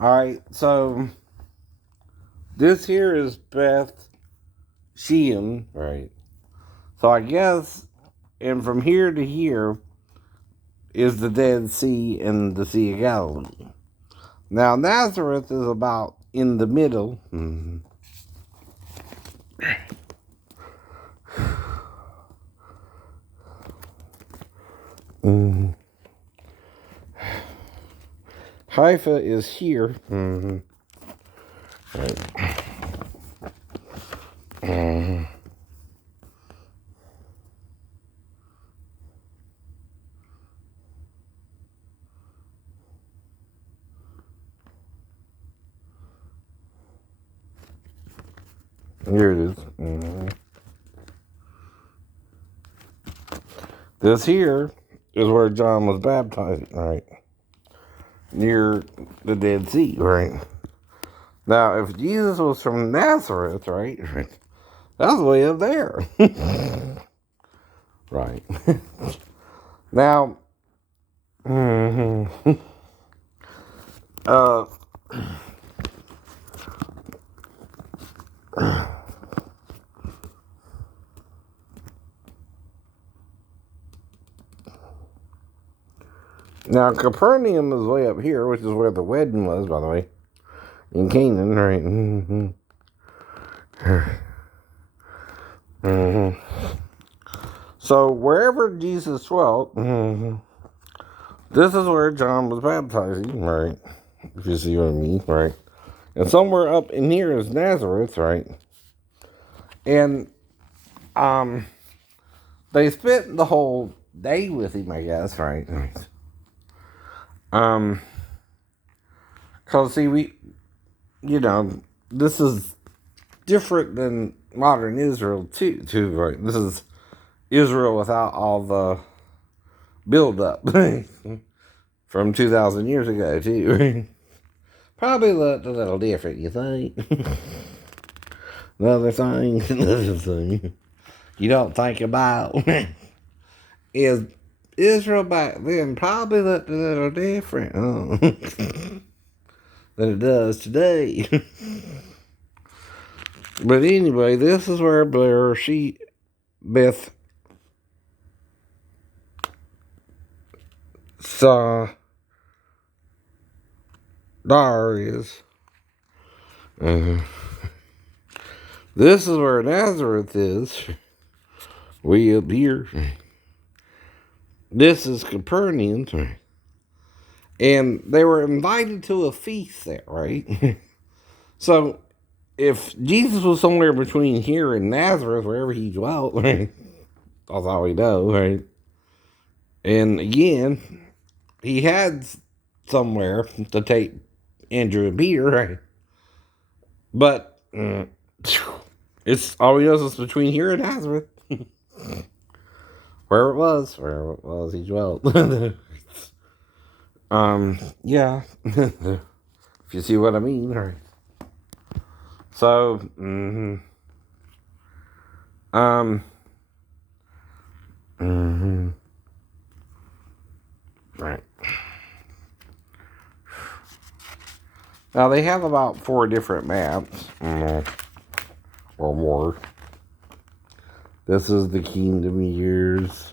Alright, so this here is Beth Shean, right? So I guess, and from here to here is the Dead Sea and the Sea of Galilee. Now, Nazareth is about in the middle. Haifa is here. Right. Here it is. This here is where John was baptized, right? Near the Dead Sea, right? Now, if Jesus was from Nazareth, right? That's way up there. Right. Now, now Capernaum is way up here, which is where the wedding was, by the way, in Canaan, right? So wherever Jesus dwelt, this is where John was baptizing, right? If you see what I mean, right? And somewhere up in here is Nazareth, right? And they spent the whole day with him, I guess, right? Cause see, this is different than modern Israel too, right? This is Israel without all the build-up from 2,000 years ago, too. Probably looked a little different, you think? Another thing you don't think about is Israel back then probably looked a little different than it does today. But anyway, this is where Beth Dar is. This is where Nazareth is. Way up here. This is Capernaum. And they were invited to a feast there, right? So, if Jesus was somewhere between here and Nazareth, wherever he dwelt, right? That's all we know, right? And again, he had somewhere to take Andrew and Peter, right? But it's all we know is it's between here and Nazareth. wherever it was, he dwelt. Yeah. If you see what I mean, right? So, right. Now they have about 4 different maps, or more. This is the kingdom years.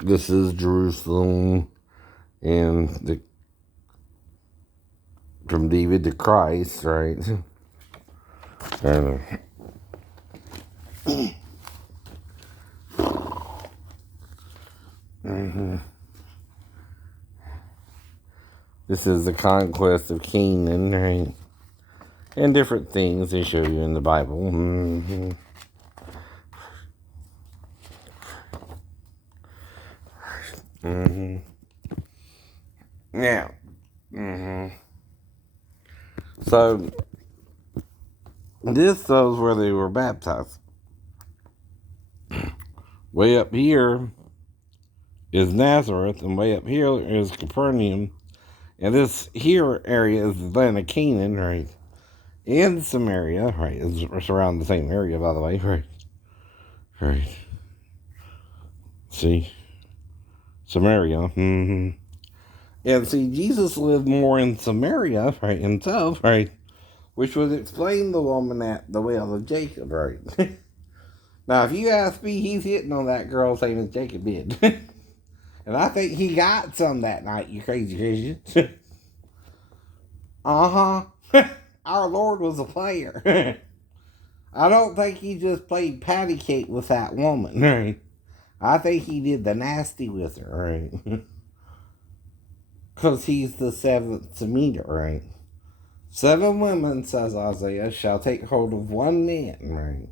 This is Jerusalem, and from David to Christ, right? This is the conquest of Canaan, right? And different things they show you in the Bible. Yeah. So, this shows where they were baptized. Way up here is Nazareth, and way up here is Capernaum. And this here area is the land of Canaan, right? And Samaria, right? It's around the same area, by the way, right? Right. See? Samaria. And see, Jesus lived more in Samaria, right, himself, right, which would explain the woman at the well of Jacob, right. Now, if you ask me, he's hitting on that girl same as Jacob did. And I think he got some that night, you crazy Christian. Uh-huh. Our Lord was a player. I don't think he just played patty cake with that woman, right? I think he did the nasty with her, right? Because he's the seventh Shemitah, right? 7 women, says Isaiah, shall take hold of one man, right?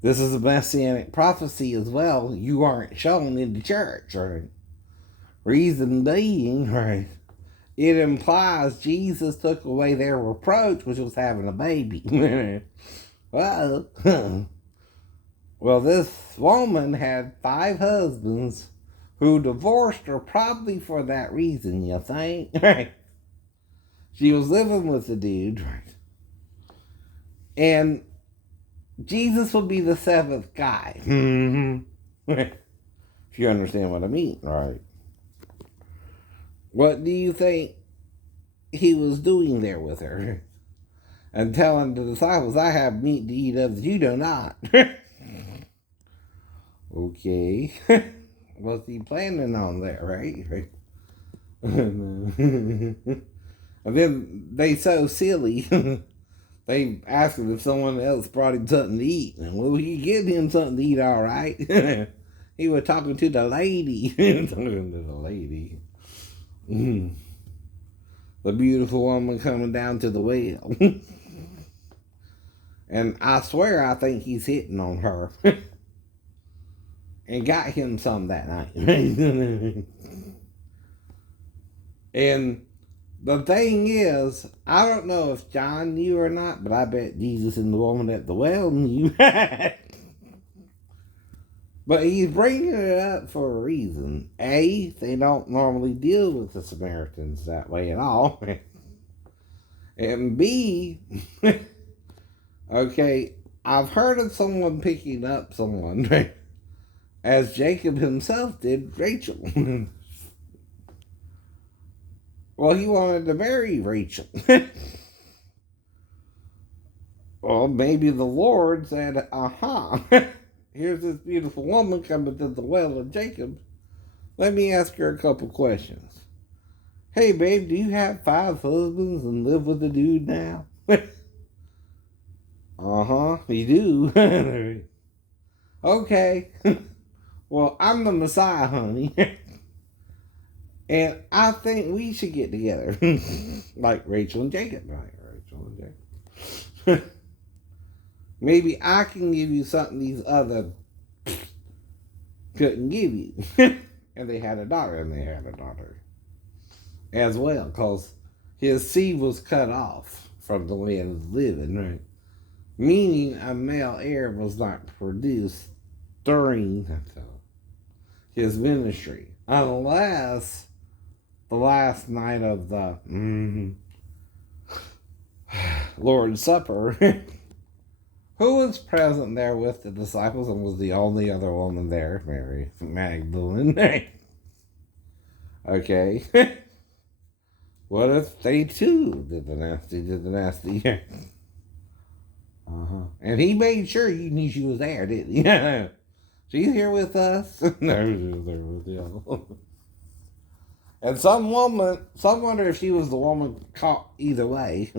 This is a messianic prophecy as well. You aren't shown in the church, right? Reason being, right? It implies Jesus took away their reproach, which was having a baby. Well, well, this woman had 5 husbands who divorced her probably for that reason, you think? Right? She was living with the dude, right? And Jesus will be the 7th guy. If you understand what I mean, right? What do you think he was doing there with her? And telling the disciples, I have meat to eat of that you do not. Okay. What's he planning on there, right? And then they so silly. They asked him if someone else brought him something to eat. And well, he give him something to eat, all right. He was talking to the lady. Talking to the lady. The beautiful woman coming down to the well. And I swear I think he's hitting on her. And got him some that night. And the thing is, I don't know if John knew or not, but I bet Jesus and the woman at the well knew. But he's bringing it up for a reason. A, they don't normally deal with the Samaritans that way at all. And B, okay, I've heard of someone picking up someone, as Jacob himself did Rachel. Well, he wanted to marry Rachel. Well, maybe the Lord said, aha, here's this beautiful woman coming to the well of Jacob. Let me ask her a couple questions. Hey, babe, do you have 5 husbands and live with the dude now? Uh-huh, you do. Okay. Well, I'm the Messiah, honey. And I think we should get together. Like Rachel and Jacob. Right, Rachel and Jacob. Maybe I can give you something these other couldn't give you. And they had a daughter, as well, because his seed was cut off from the land of the living, right? Meaning a male heir was not produced during his ministry, unless the last night of the Lord's Supper, who was present there with the disciples and was the only other woman there, Mary Magdalene. Okay. What if they too did the nasty? And he made sure you knew she was there, didn't he? She's here with us. No, she was there with y'all. And some wonder if she was the woman caught either way.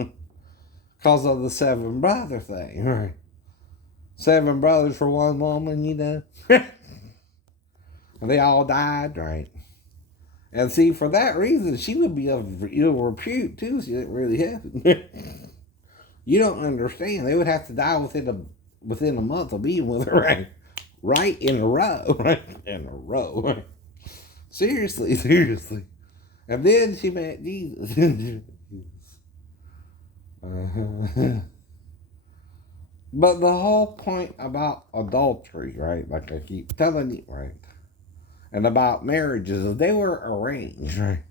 Because of the 7 brother thing, right? 7 brothers for one woman, you know. And they all died, right? And see, for that reason, she would be of ill repute too. She didn't really happen. You don't understand. They would have to die within a month of being with her, right? Right in a row, right? In a row. Right? Seriously. And then she met Jesus. But the whole point about adultery, right? Like I keep telling you, right? And about marriages, is they were arranged, right?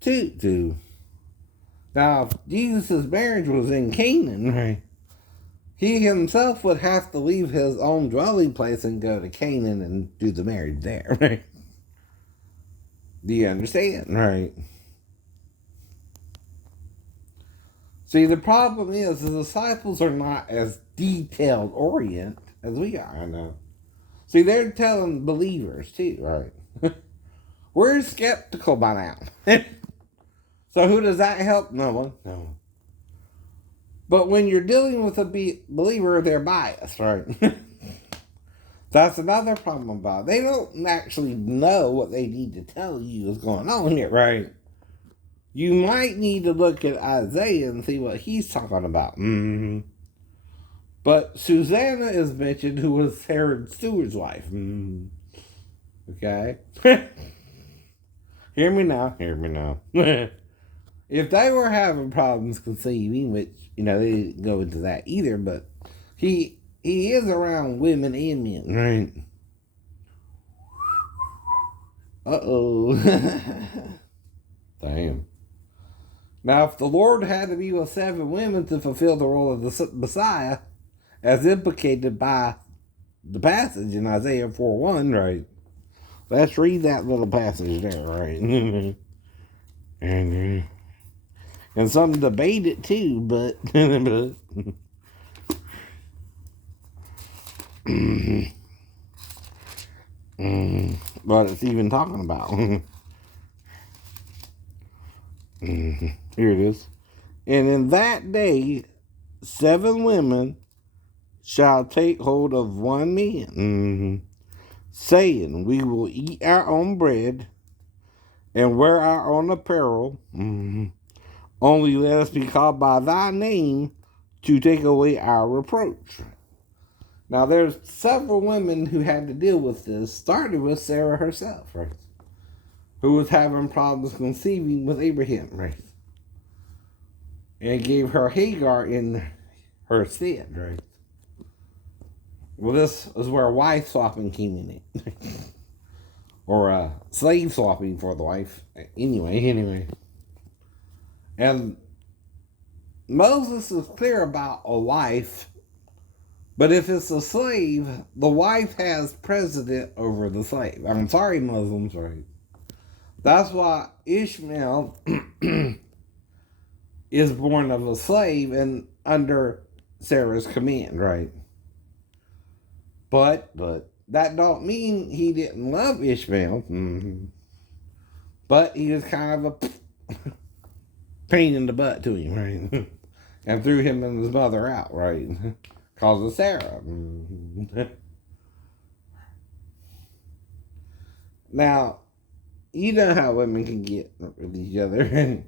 To. Now, if Jesus' marriage was in Canaan, right? He himself would have to leave his own dwelling place and go to Canaan and do the marriage there, right? Do you understand? Right. See, the problem is the disciples are not as detailed orient as we are, I know. See, they're telling believers too, right? We're skeptical by now. So who does that help? No one. No one. But when you're dealing with a believer, they're biased, right? That's another problem about it. They don't actually know what they need to tell you is going on here, right? You might need to look at Isaiah and see what he's talking about. Mm-hmm. But Susanna is mentioned, who was Herod Stewart's wife. Mm-hmm. Okay? Hear me now. Hear me now. If they were having problems conceiving, which, they didn't go into that either, but he is around women and men, right? Uh-oh. Damn. Now, if the Lord had to be with 7 women to fulfill the role of the Messiah, as implicated by the passage in Isaiah 4:1, right? Let's read that little passage there, right? And some debate it too, but what it's even talking about. Here it is. And in that day, 7 women shall take hold of one man, saying, we will eat our own bread and wear our own apparel. Only let us be called by thy name to take away our reproach. Now, there's several women who had to deal with this, starting with Sarah herself, right? Who was having problems conceiving with Abraham, right? And gave her Hagar in her stead, right? Well, this is where wife swapping came in. Or slave swapping for the wife. Anyway. And Moses is clear about a wife, but if it's a slave, the wife has precedent over the slave. I'm sorry, Muslims, right? That's why Ishmael is born of a slave and under Sarah's command, right? But that don't mean he didn't love Ishmael. Mm-hmm. But he was kind of a pain in the butt to him, right? And threw him and his mother out, right? Because of Sarah. Mm-hmm. Now, you know how women can get with each other. I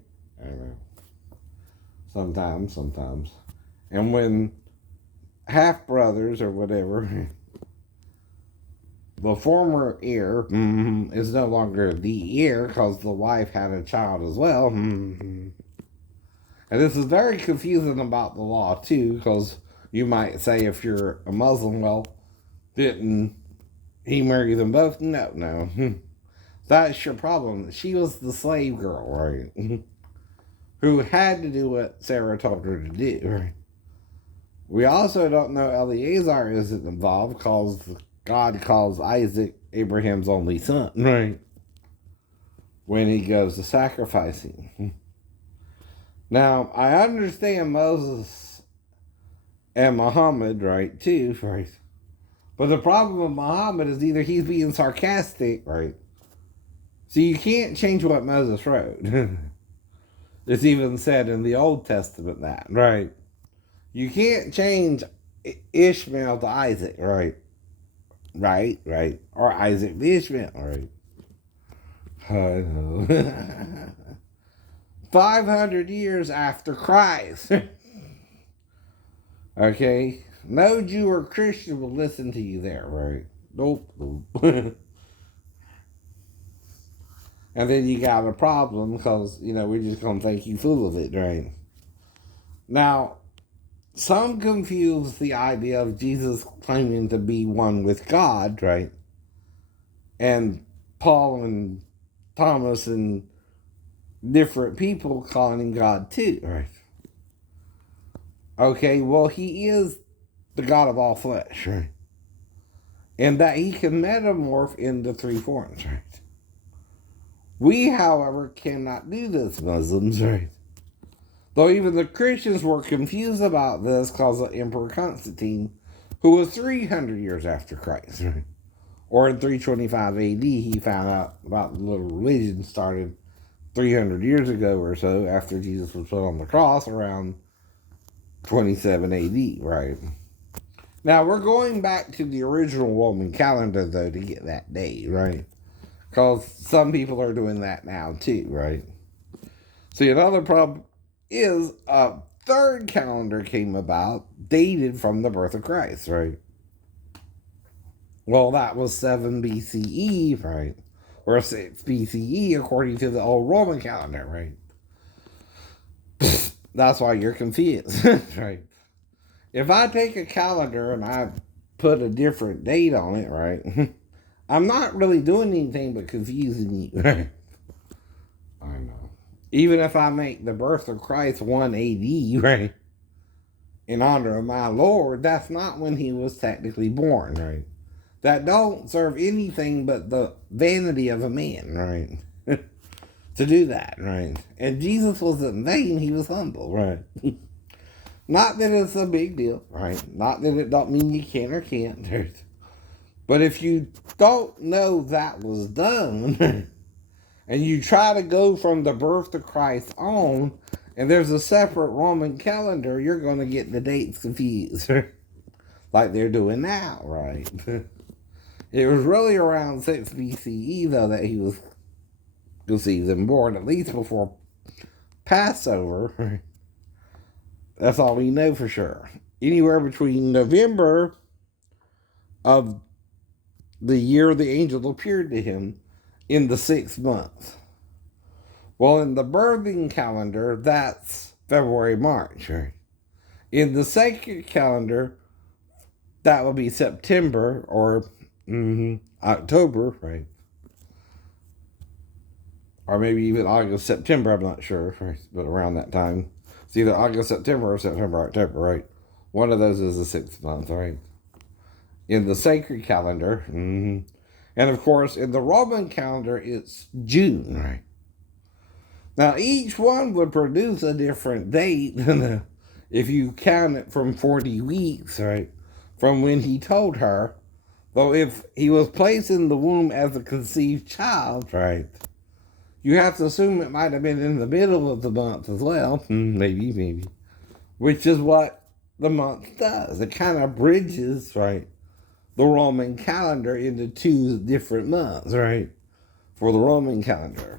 don't know. Sometimes. And when half brothers or whatever, the former heir is no longer the heir because the wife had a child as well. And this is very confusing about the law too, because you might say if you're a Muslim, well, didn't he marry them both? No. That's your problem. She was the slave girl, right? Who had to do what Sarah told her to do, right? We also don't know Eleazar isn't involved because God calls Isaac Abraham's only son, right? When he goes to sacrificing. Now, I understand Moses and Muhammad, right, too, right? But the problem with Muhammad is either he's being sarcastic, right? So you can't change what Moses wrote. It's even said in the Old Testament that, right? You can't change Ishmael to Isaac, right? Right. Or Isaac to Ishmael, right? I know. 500 years after Christ. Okay? No Jew or Christian will listen to you there, right? Nope. And then you got a problem because, we're just going to think you full of it, right? Now, some confuse the idea of Jesus claiming to be one with God, right? And Paul and Thomas and different people calling him God too, right? Okay, well, he is the God of all flesh, right? And that he can metamorph into 3 forms, right? We, however, cannot do this, Muslims, right? Though even the Christians were confused about this because of Emperor Constantine, who was 300 years after Christ, right? Or in 325 AD, he found out about the little religion started 300 years ago or so after Jesus was put on the cross around 27 AD, right? Now, we're going back to the original Roman calendar, though, to get that day, right? Because some people are doing that now, too, right? See, another problem is a third calendar came about, dated from the birth of Christ, right? Well, that was 7 BCE, right? Or 6 BCE, according to the old Roman calendar, right? That's why you're confused, right? If I take a calendar and I put a different date on it, right? I'm not really doing anything but confusing you, right? I know. Even if I make the birth of Christ 1 AD, right? In honor of my Lord, that's not when he was technically born, right? That don't serve anything but the vanity of a man, right? To do that, right? And Jesus wasn't vain, he was humble, right? Not that it's a big deal, right? Not that it don't mean you can or can't. But if you don't know that was done, and you try to go from the birth of Christ on, and there's a separate Roman calendar, you're going to get the dates confused. Like they're doing now, right? It was really around 6 BCE, though, that he was conceived and born, at least before Passover. That's all we know for sure. Anywhere between November of the year the angel appeared to him in the 6th month. Well, in the birthing calendar, that's February, March. Right? In the sacred calendar, that would be September or October, right? Or maybe even August, September, I'm not sure, right? But around that time. It's either August, September, or September, October, right? One of those is the 6th month, right? In the sacred calendar. And of course, in the Roman calendar, it's June, right? Now, each one would produce a different date if you count it from 40 weeks, right? From when he told her. Though if he was placed in the womb as a conceived child, right? You have to assume it might have been in the middle of the month as well. Maybe. Which is what the month does. It kind of bridges, right, the Roman calendar into 2 different months, right, for the Roman calendar.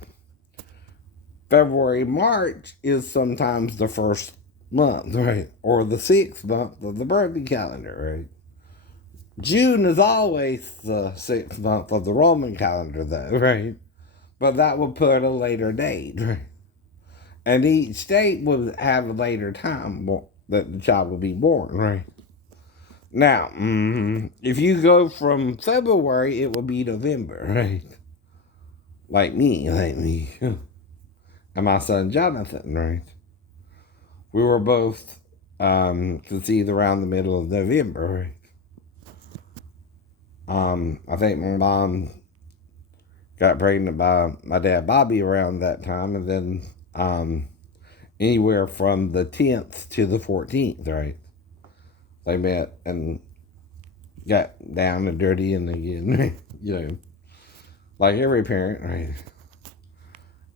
February, March is sometimes the 1st month, right, or the 6th month of the birthday calendar, right. June is always the 6th month of the Roman calendar, though, right, but that would put a later date, right. And each state would have a later time that the child would be born, right? Now, if you go from February, it will be November, right? Like me. And my son Jonathan, right? We were both conceived around the middle of November, right? I think my mom got pregnant by my dad Bobby around that time, and then anywhere from the 10th to the 14th, right? They met and got down and dirty and again, like every parent, right?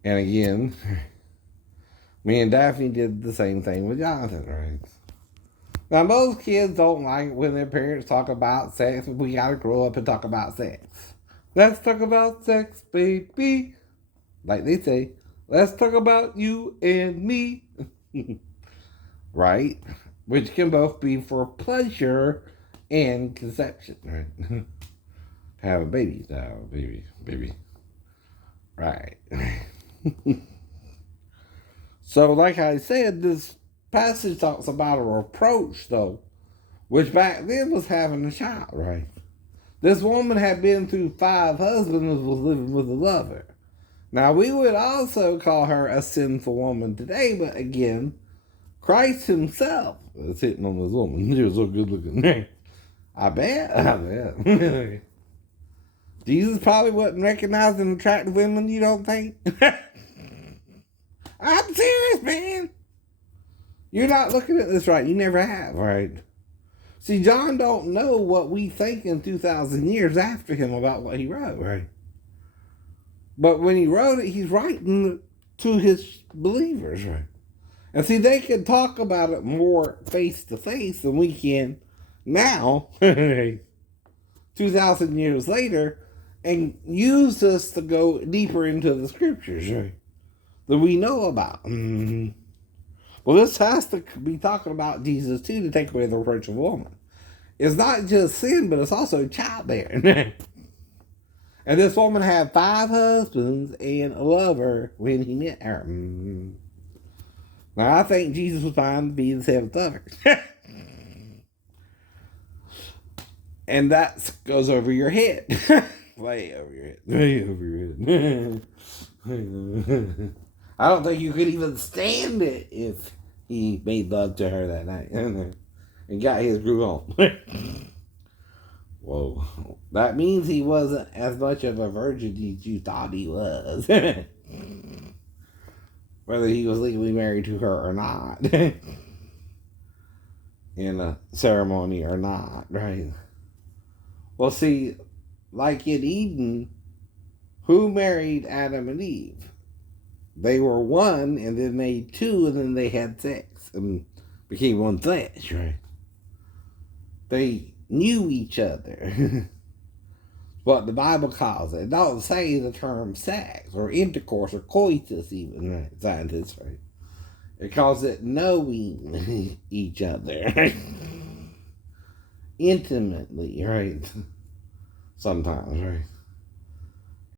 And again, me and Daphne did the same thing with Jonathan, right? Now, most kids don't like it when their parents talk about sex, but we gotta grow up and talk about sex. Let's talk about sex, baby. Like they say, let's talk about you and me. Right? Which can both be for pleasure and conception, right? Have a baby, baby. Right. So, like I said, this passage talks about a reproach, though, which back then was having a child, right? This woman had been through 5 husbands and was living with a lover. Now, we would also call her a sinful woman today, but again, Christ himself was hitting on this woman. She was so good looking. I bet. Jesus probably wasn't recognizing attractive women, you don't think? I'm serious, man. You're not looking at this right. You never have, right? See, John don't know what we think in 2,000 years after him about what he wrote, right? But when he wrote it, he's writing to his believers, right? And see, they can talk about it more face to face than we can now, 2,000 years later, and use this to go deeper into the scriptures, right? That we know about. Mm-hmm. Well, this has to be talking about Jesus too, to take away the reproach of woman. It's not just sin, but it's also childbearing. And this woman had 5 husbands and a lover when he met her. Mm-hmm. Now, I think Jesus was fine to be the 7th lover. And that goes over your head. Way over your head. Way over your head. I don't think you could even stand it if he made love to her that night and got his groove on. Whoa. That means he wasn't as much of a virgin as you thought he was. Whether he was legally married to her or not. In a ceremony or not, right? Well, see, like in Eden, who married Adam and Eve? They were one, and then made 2, and then they had sex and became one flesh, right? They knew each other. What the Bible calls it. It don't say the term sex or intercourse or coitus even, right? Scientists, right? It calls it knowing each other, right? Intimately, right? Sometimes, right?